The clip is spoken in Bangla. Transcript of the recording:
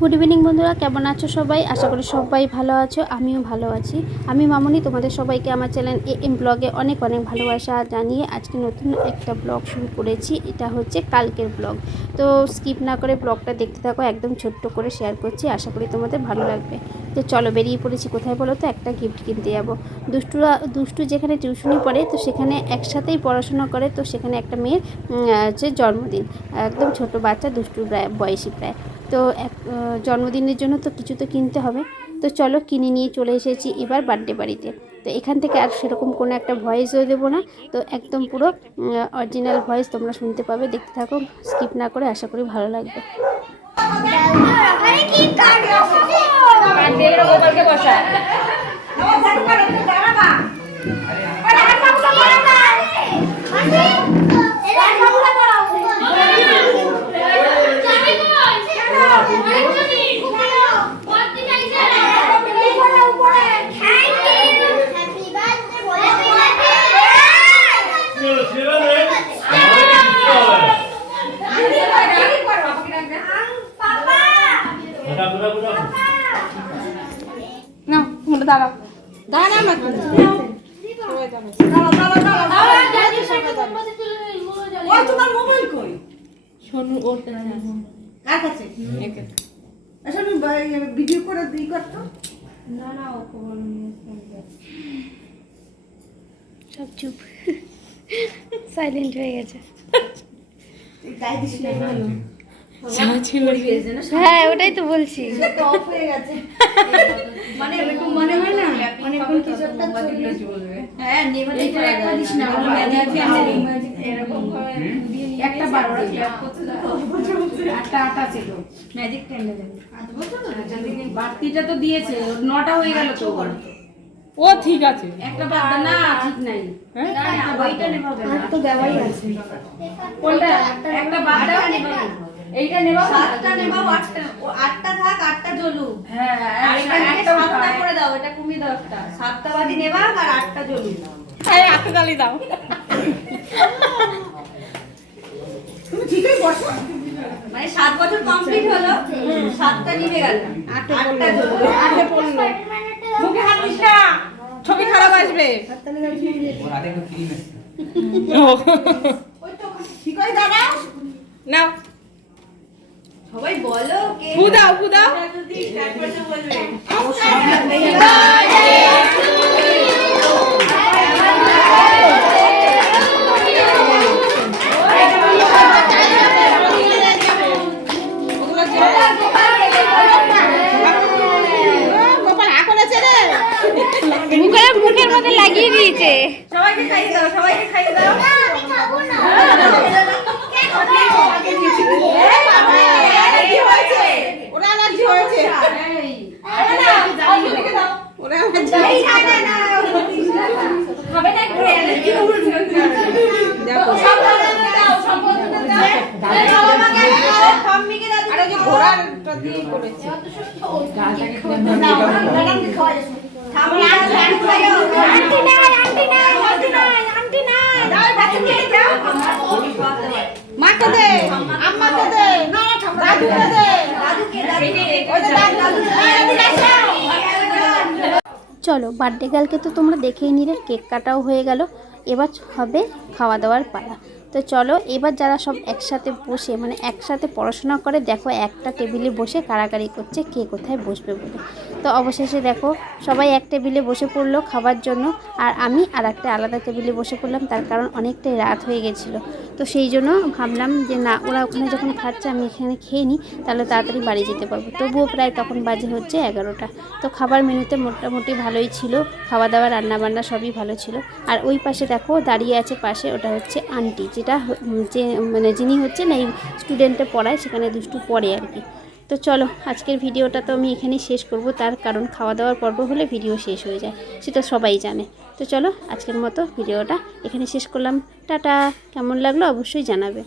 গুড ইভিনিং বন্ধুরা, কেমন আছো সবাই? আশা করি সবাই ভালো আছো, আমিও ভালো আছি। আমি মামনি, তোমাদের সবাইকে আমার চ্যানেল AM ব্লগে অনেক অনেক ভালোবাসা জানিয়ে আজকে নতুন একটা ব্লগ শুরু করেছি। এটা হচ্ছে কালকের ব্লগ। তো স্কিপ না করে ব্লগটা দেখতে থাকো, একদম ছোট্ট করে শেয়ার করছি, আশা করি তোমাদের ভালো লাগবে। তো চলো, বেরিয়ে পড়েছি। কোথায় বলো তো? একটা গিফট কিনতে যাবো। দুষ্টু যেখানে টিউশনি পড়ে, তো সেখানে একসাথেই পড়াশোনা করে, তো সেখানে একটা মেয়ের হচ্ছে জন্মদিন, একদম ছোট বাচ্চা, দুষ্টুর বয়সী প্রায়। তো জন্মদিনের জন্য তো কিছু তো কিনতে হবে। তো চলো, কিনে নিয়ে চলে এসেছি এবার বার্থডে বাড়িতে। তো এখান থেকে আর সেরকম কোনো একটা ভয়েসও দেবো না, তো একদম পুরো অরিজিনাল ভয়েস তোমরা শুনতে পাবে। দেখতে থাকো, স্কিপ না করে, আশা করি ভালো লাগবে। না তোমরা দাঁড়াও, দাঁড়াও না তোমার মোবাইল কই? শোনো ওর কাছে আচ্ছা আমি ভিডিও করে দিই করতো না না ও খবর সব চুপ, সাইলেন্ট হয়ে গেছে। হ্যাঁ, ওটাই তো বলছি। মানে এরকম মনে হয় না অনেকক্ষণ কিছু একটা চলবে। হ্যাঁ নেভালে একটা দিস না, আমরা ম্যাজিক এরকম করে একটা বার ওরা ক্ল্যাপ করতে দাও। আটা ছিল ম্যাজিক ক্যান্ডেল বাড়তিটা তো দিয়েছে, 9টা হয়ে গেল তো। ও ঠিক আছে, একটা বাদ না, ঠিক নাই। হ্যাঁ ওইটা নেভাবে না, তো দেওয়াই আছে। কোনটা? একটা বাদ দাও, নেভাবে এইটা নেবা, 7টা নেবা, 8টা থাক, 8টা জ্বলুক। হ্যাঁ আর একটা 7টা করে দাও, এটা কমিয়ে দাও। একটা 7টা বাদি নেবা আর 8টা জ্বলুক। এই আটটা গালি দাও। তুমি ঠিকই বসো, মানে 7 বছর কমপ্লিট হলো, 7টা নিভে গেল, 8টা জ্বলুক। 8 পড়লো, মুখে হাত দিস না, ছবি খারাপ আসবে। ঠিকই দাঁড়াও, নাও সবাই বলো কে ফু দাও, ফু দাও। যদি তারপরে বলবে মুখের মধ্যে লাগিয়ে দিয়েছে। সবাইকে খাইয়ে দাও, সবাইকে খাইয়ে দাও। আমি খাবো না। ওরা অ্যালার্জি হয়েছে। ওরা অ্যালার্জি খাবে না, করে অ্যালার্জি হয়েছে। দেখো সব দাও, সব বন্ধুদের দাও। খাও আমাকে, খাম্মিকে দাও। আরে যে ঘোড়াটা দিয়ে করেছে। দাঁড়ান খাওয়া যাবে। মাকে দে, আম্মাকে দে, দাদুকে দে, চলো, বার্থডে গার্লকে তো তোমরা দেখেই নিলে, কেক কাটাও হয়ে গেল, এবার হবে খাওয়া দাওয়ার পালা। তো চলো, এবার যারা সব একসাথে বসে, মানে একসাথে পড়াশোনা করে, দেখো একটা টেবিলে বসে কাড়াকাড়ি করছে কে কোথায় বসবে বলে। তো অবশেষে দেখো সবাই এক টেবিলে বসে পড়লো খাবার জন্য, আর আমি আর একটা আলাদা টেবিলে বসে পড়লাম, তার কারণ অনেকটাই রাত হয়ে গেছিলো। তো সেই জন্য ভাবলাম যে না, ওরা ওখানে যখন খাচ্ছে আমি এখানে খেয়ে নিই, তাহলে তাড়াতাড়ি বাড়ি যেতে পারবো। তবুও প্রায় তখন বাজে হচ্ছে 11টা। তো খাবার মেনুতে মোটামুটি ভালোই ছিল, খাওয়া দাওয়া রান্নাবান্না সবই ভালো ছিল। আর ওই পাশে দেখো দাঁড়িয়ে আছে পাশে, ওটা হচ্ছে আন্টি, যেটা মানে যিনি হচ্ছে না এই স্টুডেন্টে পড়ায়, সেখানে দুষ্টু পড়ে আর কি। তো চলো, আজকের ভিডিওটা তো আমি এখানেই শেষ করব, তার কারণ খাওয়া দাওয়ার পর্ব হলে ভিডিও শেষ হয়ে যায়, সেটা সবাই জানে। তো চলো, আজকের মতো ভিডিওটা এখানে শেষ করলাম। টাটা। কেমন লাগলো অবশ্যই জানাবে।